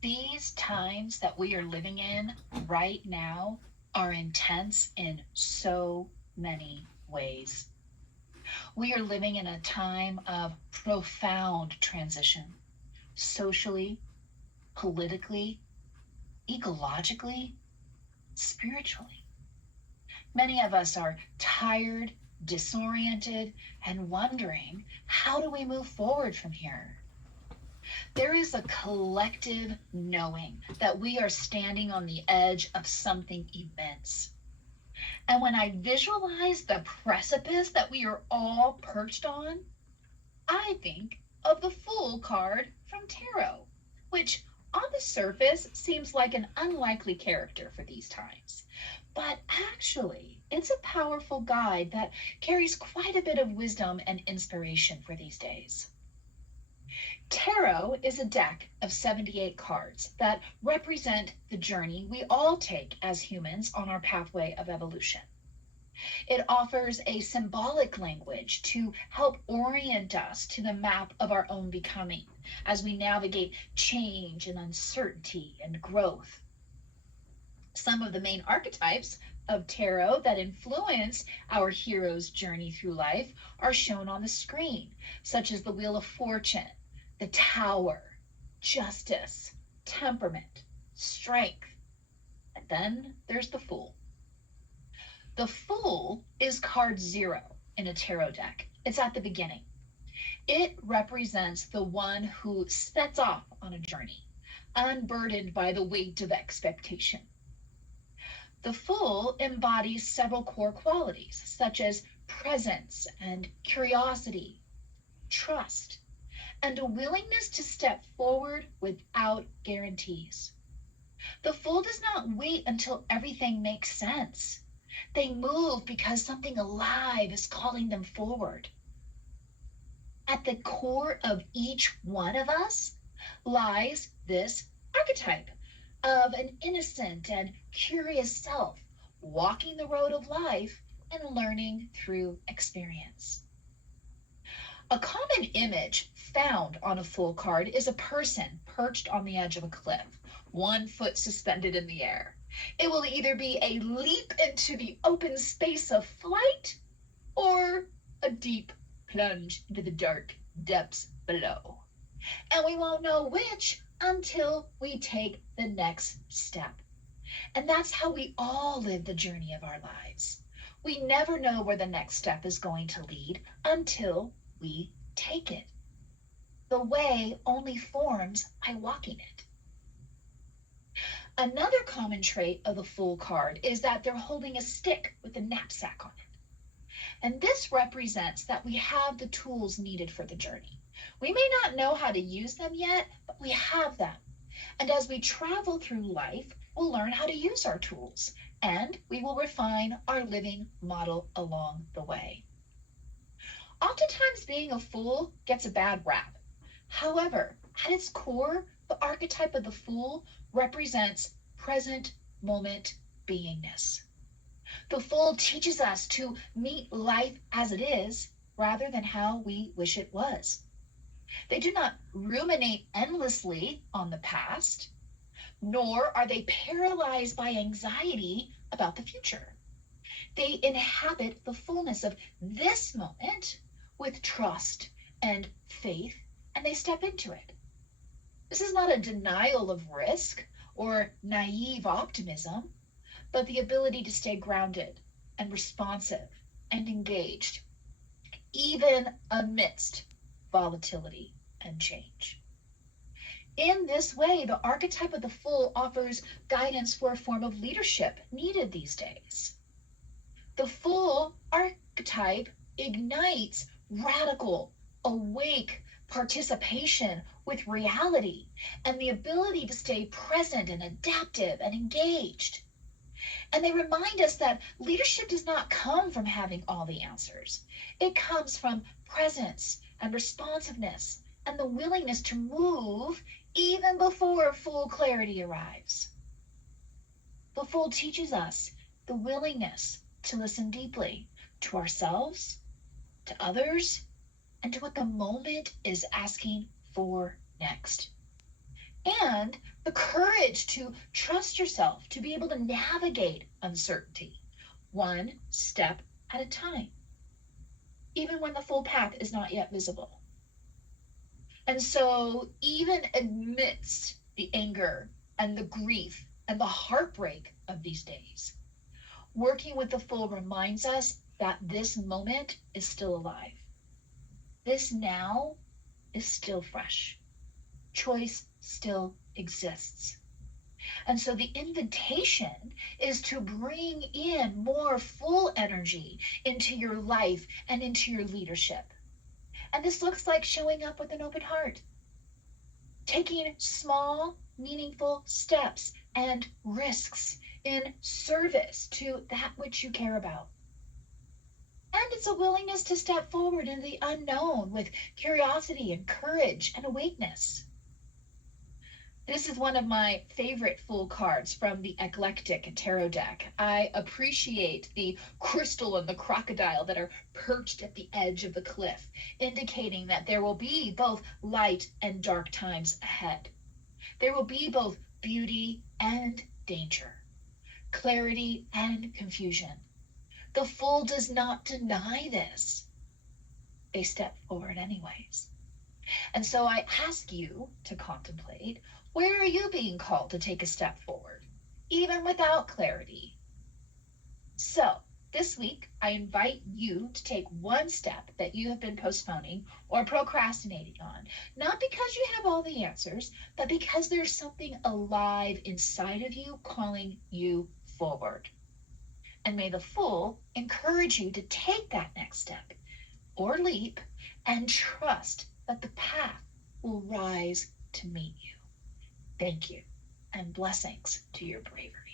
These times that we are living in right now are intense in so many ways. We are living in a time of profound transition, socially, politically, ecologically, spiritually. Many of us are tired, disoriented, and wondering, how do we move forward from here? There is a collective knowing that we are standing on the edge of something immense. And when I visualize the precipice that we are all perched on, I think of the Fool card from Tarot, which on the surface seems like an unlikely character for these times. But actually, it's a powerful guide that carries quite a bit of wisdom and inspiration for these days. Tarot is a deck of 78 cards that represent the journey we all take as humans on our pathway of evolution. It offers a symbolic language to help orient us to the map of our own becoming as we navigate change and uncertainty and growth. Some of the main archetypes of tarot that influence our hero's journey through life are shown on the screen, such as the Wheel of Fortune, the Tower, Justice, Temperament, Strength. And then there's the Fool. The Fool is card 0 in a tarot deck. It's at the beginning. It represents the one who sets off on a journey, unburdened by the weight of expectation. The Fool embodies several core qualities, such as presence and curiosity, trust, and a willingness to step forward without guarantees. The Fool does not wait until everything makes sense. They move because something alive is calling them forward. At the core of each one of us lies this archetype of an innocent and curious self walking the road of life and learning through experience. A common image found on a Fool card is a person perched on the edge of a cliff, one foot suspended in the air. It will either be a leap into the open space of flight or a deep plunge into the dark depths below. And we won't know which until we take the next step. And that's how we all live the journey of our lives. We never know where the next step is going to lead until we take it. The way only forms by walking it. Another common trait of the Fool card is that they're holding a stick with a knapsack on it. And this represents that we have the tools needed for the journey. We may not know how to use them yet, but we have them. And as we travel through life, we'll learn how to use our tools, and we will refine our living model along the way. Oftentimes, being a fool gets a bad rap. However, at its core, the archetype of the Fool represents present moment beingness. The Fool teaches us to meet life as it is rather than how we wish it was. They do not ruminate endlessly on the past, nor are they paralyzed by anxiety about the future. They inhabit the fullness of this moment with trust and faith, and they step into it. This is not a denial of risk or naive optimism, but the ability to stay grounded and responsive and engaged, even amidst volatility and change. In this way, the archetype of the Fool offers guidance for a form of leadership needed these days. The Fool archetype ignites radical, awake participation with reality and the ability to stay present and adaptive and engaged. And they remind us that leadership does not come from having all the answers. It comes from presence and responsiveness and the willingness to move even before full clarity arrives. The Fool teaches us the willingness to listen deeply to ourselves, to others, and to what the moment is asking for next. and the courage to trust yourself to be able to navigate uncertainty one step at a time, even when the full path is not yet visible. And so, even amidst the anger and the grief and the heartbreak of these days, working with the full reminds us that this moment is still alive. This now is still fresh. Choice still exists. And so the invitation is to bring in more full energy into your life and into your leadership. And this looks like showing up with an open heart, taking small, meaningful steps and risks in service to that which you care about. And it's a willingness to step forward into the unknown with curiosity and courage and awakeness. This is one of my favorite full cards from the Eclectic Tarot deck. I appreciate the crystal and the crocodile that are perched at the edge of the cliff, indicating that there will be both light and dark times ahead. There will be both beauty and danger, clarity and confusion. The Fool does not deny this. They step forward anyways. And so I ask you to contemplate, where are you being called to take a step forward, even without clarity? So this week, I invite you to take one step that you have been postponing or procrastinating on, not because you have all the answers, but because there's something alive inside of you calling you forward. And may the Fool encourage you to take that next step or leap and trust that the path will rise to meet you. Thank you, and blessings to your bravery.